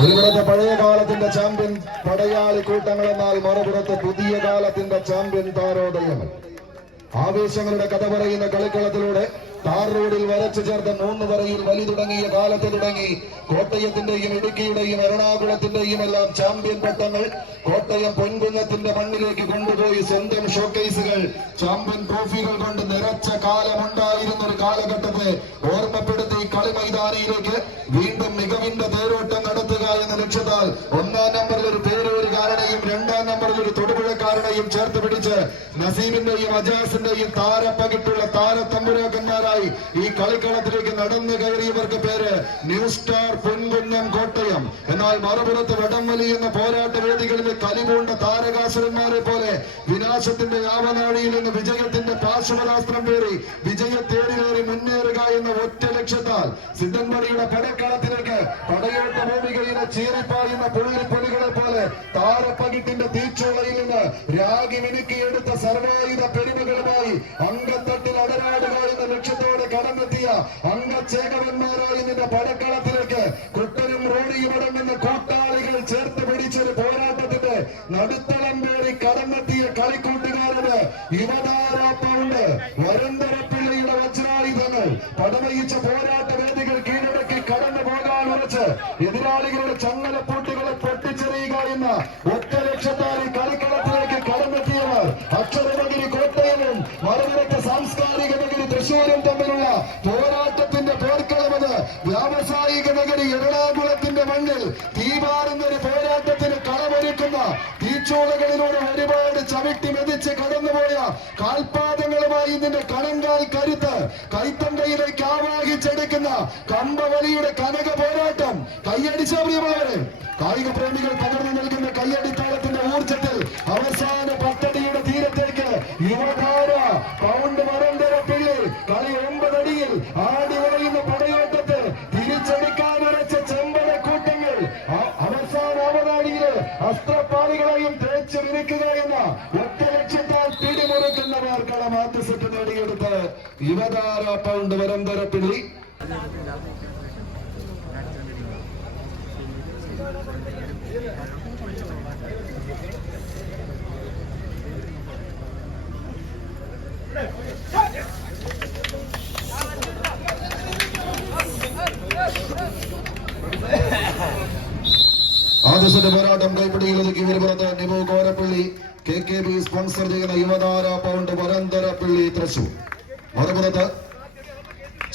ഒരുപുറത്ത് പഴയ കാലത്തിന്റെ ചാമ്പ്യൻ പടയാളി കൂട്ടങ്ങൾ എന്നാൽ മറുപുറത്ത് പുതിയ കാലത്തിന്റെ ചാമ്പ്യൻ താരോദയങ്ങൾ ആവേശങ്ങളുടെ കഥ പറയുന്ന കളിക്കളത്തിലൂടെ താർ റോഡിൽ വരച്ചു ചേർത്ത മൂന്ന് പറയിൽ വലി തുടങ്ങിയ കാലത്ത് തുടങ്ങി. കോട്ടയത്തിന്റെയും ഇടുക്കിയുടെയും എറണാകുളത്തിന്റെയും എല്ലാം ചാമ്പ്യൻ പട്ടങ്ങൾ കോട്ടയം പൊൻകുന്നത്തിന്റെ മണ്ണിലേക്ക് കൊണ്ടുപോയി സ്വന്തം ഷോക്കേസുകൾ. ചാമ്പ്യൻ ട്രോഫികൾ കൊണ്ട് നിറച്ച കാലമുണ്ടായിരുന്ന ഒരു കാലഘട്ടത്തെ ഓർമ്മപ്പെടുത്തി കളി മൈതാനിയിലേക്ക് വീണ്ടും മികവിന്റെ തേരോട്ടം നടത്തുക എന്ന ലക്ഷ്യത്താൽ ഒന്നാം നമ്പറിൽ ഒരു പേരൂരുകാരനെയും രണ്ടാം നമ്പറിൽ ഒരു തൊടുപുഴക്കാരനെയും ചേർത്ത് പിടിച്ച് നസീമിന്റെയും അജാസിന്റെയും താരപ്പകിട്ടുള്ള താരത്തമ്പുരാക്കന്മാരായി ഈ കളിക്കളത്തിലേക്ക് നടന്നു കയറിയവർക്ക് പേര് ന്യൂ സ്റ്റാർ പൊൻകുന്നം കോട്ടയം. എന്നാൽ മറുപുറത്ത് വടംവലി എന്ന പോരാട്ട വേദികളിലെ കലിപൂണ്ട താരകാസുരന്മാരെ പോലെ വിനാശത്തിന്റെ യാവനാഴിയിൽ നിന്ന് വിജയത്തിന്റെ പാർശ്വരാസ്ത്രം പേറി വിജയത്തേരിലേറി മുന്നേറുക എന്ന ഒറ്റ ലക്ഷ്യത്താൽ സിദ്ധൻപടിയുടെ പടക്കളത്തിലേക്ക് പടയോട്ട ഭൂമികയിലെ ചീറിപ്പായുന്ന പുള്ളിപ്പൊലികളെ പോലെ താരപ്പകിട്ടിന്റെ തീച്ചോളയിൽ നിന്ന് രാഗി മിനുക്കിയെടുത്ത സർവായുധ പെരുമകളുമായി അംഗത്തട്ടിൽ അടരാടുക എന്ന ലക്ഷ്യത്തോടെ കടന്നെത്തിയ അംഗച്ചേകവന്മാരായി നിന്റെ പടക്കളത്തിലേക്ക് കുട്ടനും അടങ്ങുന്ന കൂട്ടാളികൾ ചേർത്ത് പിടിച്ചൊരു പോരാട്ടത്തിന്റെ നടുത്തളം പേറി കടന്നെത്തിയ കളിക്കൂട്ടുകാരന് യുവതാരോപ്പമുണ്ട് വരന്തരപ്പിള്ളയുടെ വജ്രായുധങ്ങൾ പടവയിച്ച പോരാട്ട വേദികൾ കീഴടക്കി കടന്നു പോകാൻ ഉറച്ച് എതിരാളികളുടെ ചങ്ങലപ്പൂട്ടുകളെ പൊട്ടിച്ചെറിയുക എന്ന ഒറ്റ ലക്ഷത്താരി കളിക്കളത്തിലേക്ക് കടന്നെത്തിയവർ അക്ഷരമഗിരി കോട്ടയവും മറുനിരക്ക സാംസ്കാരിക നഗരി തൃശൂരും തമ്മിലുള്ള പോരാട്ടത്തിന്റെ പേർക്കളമത് വ്യാവസായിക നഗരി എറണാകുളത്തിന്റെ തീച്ചോളകളിലൂടെ ഒരുപാട് ചവിട്ടി മെതിച്ച് കടന്നുപോയ കാൽപാദങ്ങളുമായി ഇതിന്റെ കണങ്കാൽ കരുത്ത് കൈത്തണ്ടയിലേക്ക് ആവാഹിച്ചെടുക്കുന്ന കമ്പവലിയുടെ കനക പോരാട്ടം. കൈയടിച്ച പ്രിയമാവരെ കായിക പ്രേമികൾ പകർന്നു നൽകുന്ന കൈയടിത്താളത്തിന്റെ ഊർജത്തിൽ അവസാന പദ്ധതിയുടെ തീരത്തേക്ക് യുവതാര വിരിക്കുക എന്ന ഒറ്റ ലക്ഷ്യത്താൽ പിടിമുറുക്കുന്നവർ മാറ്റി സെറ്റ് നേടിയെടുത്ത് യുവതാര പൗണ്ട് വരന്തരപ്പിള്ളി ആദ്യസെറ്റ് പോരാട്ടം കൈപ്പിടിയിൽ ഒതുക്കി ഒരു Nimu Korappally. K K B sponsor ചെയ്യുന്ന യുവതാര പൗണ്ട് വരന്തരപ്പള്ളി തൃശൂർ. മറുപുറത്ത്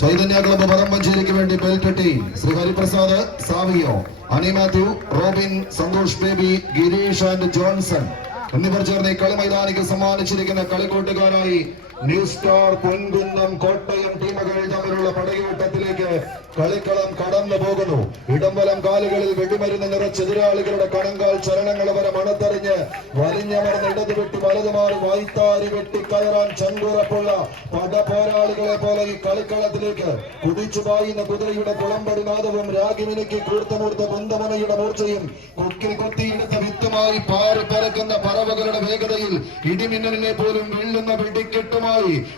ചൈതന്യ ക്ലബ്ബ് പറമ്പഞ്ചേരിക്ക് വേണ്ടി ബെൽറ്റെട്ടി Sree Hariprasad Savio Ani Mathew Robin Santhosh baby Girish and Johnson. എന്നിവർ ചേർന്ന് ഈ കളി മൈതാനിക്ക് സമ്മാനിച്ചിരിക്കുന്ന കളിക്കൂട്ടുകാരായി ന്യൂ സ്റ്റാർ പൊൻകുന്നം കോട്ടയം ടീമുകൾ തമ്മിലുള്ള പടയോട്ടത്തിലേക്ക് കളിക്കളം കടന്നു പോകുന്നു. ഇടംവലം കാലുകളിൽ വെടിമരുന്ന് നിറച്ച് എതിരാളികളുടെ കണങ്കാൽ ചലനങ്ങൾ വരെ മണത്തെറിഞ്ഞ് വലിഞ്ഞമർന്ന് ഇടത് വെട്ടി വലതുമാറി വൈത്താരി വെട്ടി കയറാൻ ചങ്കുറപ്പുള്ള പട പോരാളികളെ പോലെ ഈ കളിക്കളത്തിലേക്ക് കുതിച്ചു പായുന്ന കുതിരയുടെ കുളമ്പടി നാദവും രാഗിമിനുക്കി കൂർത്തമൂർത്ത കുന്തമനയുടെ മൂർച്ചയും കൊക്കിൽ കൊത്തിയെടുത്ത വിത്തുമായി പാറി പറക്കുന്ന പറവകളുടെ വേഗതയിൽ ഇടിമിന്നലിനെ പോലും വീഴുന്ന വെടിക്കെട്ടുമായി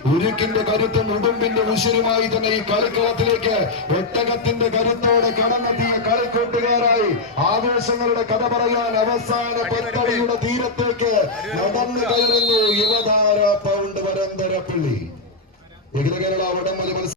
ഉരുക്കിന്റെ കരുത്തും ഉടുമ്പിന്റെ ഉശിരുമായി തന്നെ ഈ കളിക്കളത്തിലേക്ക് ഒട്ടകത്തിന്റെ കരുത്തോടെ കടന്നെത്തിയ കളിക്കൂട്ടുകാരായി ആവേശങ്ങളുടെ കഥ പറയാൻ അവസാന പത്തടിയുടെ തീരത്തേക്ക് നടന്നു കയറുന്നു യുവതാര പൗണ്ട് വരന്തരപ്പള്ളി കേരള വടംവലി